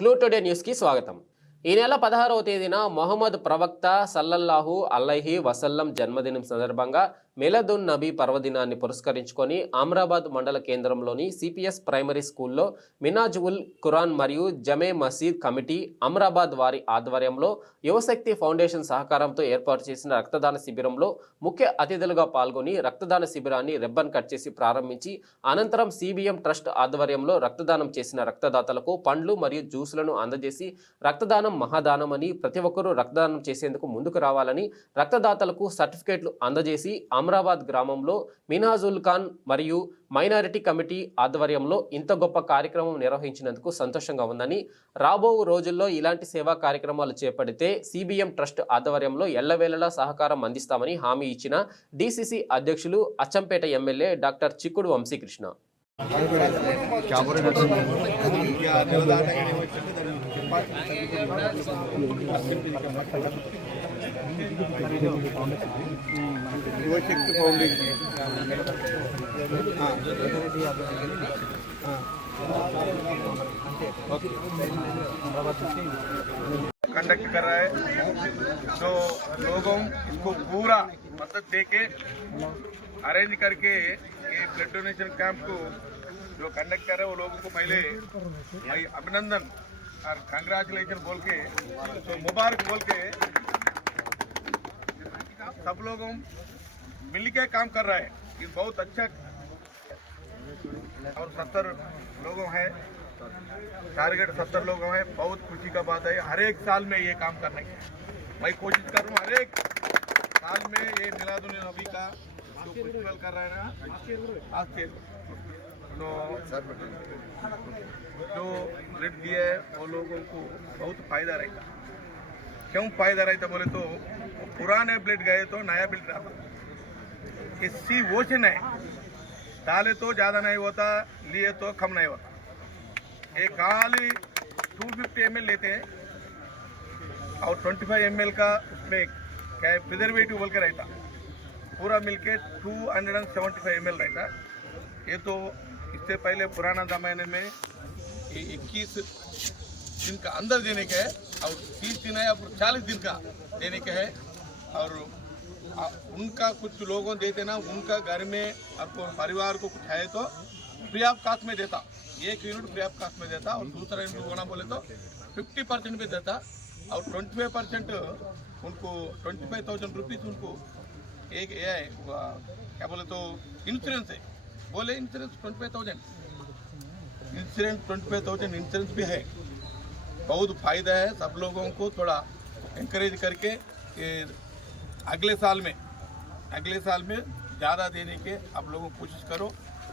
Clue today న్యూస్కి స్వాగతం. ఈ నెల 16వ తేదీన మొహమ్మద్ ప్రవక్త సల్లల్లాహు అల్లైహి వసల్లం జన్మదినం సందర్భంగా మిలాదున్ నబీ పర్వదినాన్ని పురస్కరించుకొని అమ్రాబాద్ మండల కేంద్రంలోని సిపిఎస్ ప్రైమరీ స్కూల్లో మినాజ్ ఉల్ ఖురాన్ మరియు జమే మసీద్ కమిటీ అమ్రాబాద్ వారి ఆధ్వర్యంలో యువశక్తి ఫౌండేషన్ సహకారంతో ఏర్పాటు చేసిన రక్తదాన శిబిరంలో ముఖ్య అతిథులుగా పాల్గొని రక్తదాన శిబిరాన్ని రిబ్బన్ కట్ చేసి ప్రారంభించి అనంతరం సిబిఎం ట్రస్ట్ ఆధ్వర్యంలో రక్తదానం చేసిన రక్తదాతలకు పండ్లు మరియు జ్యూసులను అందజేసి రక్తదానం మహాదానం అని ప్రతి ఒక్కరూ రక్తదానం చేసేందుకు ముందుకు రావాలని రక్తదాతలకు సర్టిఫికేట్లు అందజేసి అమ్రాబాద్ గ్రామంలో మినాజుల్ ఖాన్ మరియు మైనారిటీ కమిటీ ఆధ్వర్యంలో ఇంత గొప్ప కార్యక్రమం నిర్వహించినందుకు సంతోషంగా ఉందని, రాబో రోజుల్లో ఇలాంటి సేవా కార్యక్రమాలు చేపడితే సిబిఎం ట్రస్ట్ ఆధ్వర్యంలో ఎల్లవేళలా సహకారం అందిస్తామని హామీ ఇచ్చిన డిసిసి అధ్యక్షులు అచ్చంపేట ఎమ్మెల్యే డాక్టర్ చిక్కుడు వంశీకృష్ణ. యువశక్తి ఫౌండేషన్ कंडक्ट कर रहा है, तो लोगों इसको पूरा मदद देके अरेंज करके ये ब्लड डोनेशन कैंप को जो कंडक्ट कर रहे हैं वो लोगों को पहले भाई अभिनंदन और कंग्रेचुलेशन बोल के, तो मुबारक बोल के सब लोगों मिल के काम कर रहा है। ये बहुत अच्छा और 70 लोगों हैं, टारगेट 70 लोगों हैं। बहुत खुशी का बात है। हर एक साल में ये काम करने की मैं कोशिश कर रहा हूँ। हर एक साल में ये मिलादुन नबी का जो फेस्टिवल कर रहे हैं ना, आज के जो ब्लड दिया है वो लोगों को बहुत फायदा रहेगा। क्यों फायदा रहता बोले तो पुराने ब्लड गए तो नया ब्लड आता, इससी वोशन है, डाले तो ज़्यादा नहीं होता, लिए तो कम नहीं होता। एक खाली 250 ml लेते हैं और 25 ml का उसमें क्या है प्रिजर्वेटिव बोल के रहता, पूरा मिलके 275 ml रहता। ये तो इससे पहले पुराना ज़माने में 21 दिन का अंदर देने का है और 30 दिन है, अब 40 दिन का देने का है। और उनका कुछ लोगों देते ना, उनका घर में आपको परिवार को कुछ है तो फ्री ऑफ कास्ट में देता, 1 यूनिट फ्री ऑफ कास्ट में देता। और दूसरा यूनिट होना बोले तो 50% भी देता और 25% उनको 25,000 रुपीज़ उनको एक ये है क्या बोले तो इंश्योरेंस है, बोले इंश्योरेंस 25,000 इंश्योरेंस 25,000 इंश्योरेंस भी है। बहुत फायदा है। सब लोगों को थोड़ा इंकरेज करके अगले साल में ज़्यादा देने के आप लोगों कोशिश करो।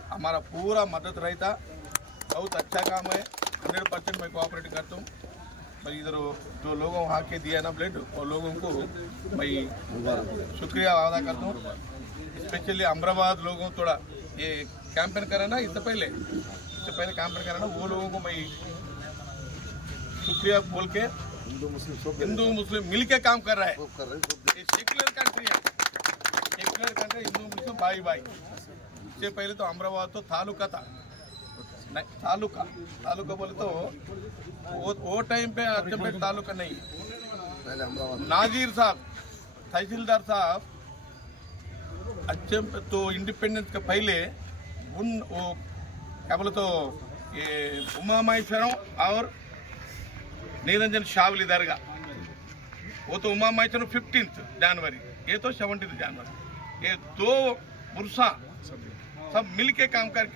हमारा पूरा मदद रहता। बहुत अच्छा काम है। 100% मैं कोऑपरेट करता हूँ। मैं इधर जो लोगों वहाँ के दिया ना ब्लड, वो लोगों को मैं शुक्रिया अदा करता हूँ। स्पेशली अमराबाद लोगों थोड़ा ये कैंपेन करा ना, इससे पहले कैंपेन करा ना, वो लोगों को मैं शुक्रिया बोल के, हिंदू मुस्लिम मिल के काम कर रहा है। ये सेक्युलर कंट्री है, सेक्युलर कंट्री, हिंदू मुस्लिम भाई भाई। इससे पहले तो अमराबाद तो तालुका था, नहीं तालुका बोले तो वो टाइम पे अच्चमपेट तालुका नहीं। नाजीर साहब तहसीलदार साहब अच्चमपेट तो इंडिपेंडेंस के पहले वो क्या बोले तो ये उमा महेश्वरम और निरंजन शावली दरगाह, वो तो उमा महेश्वरम 15 जनवरी, ये तो 17 जनवरी। ये 2 पुरुषा सब मिल के काम करके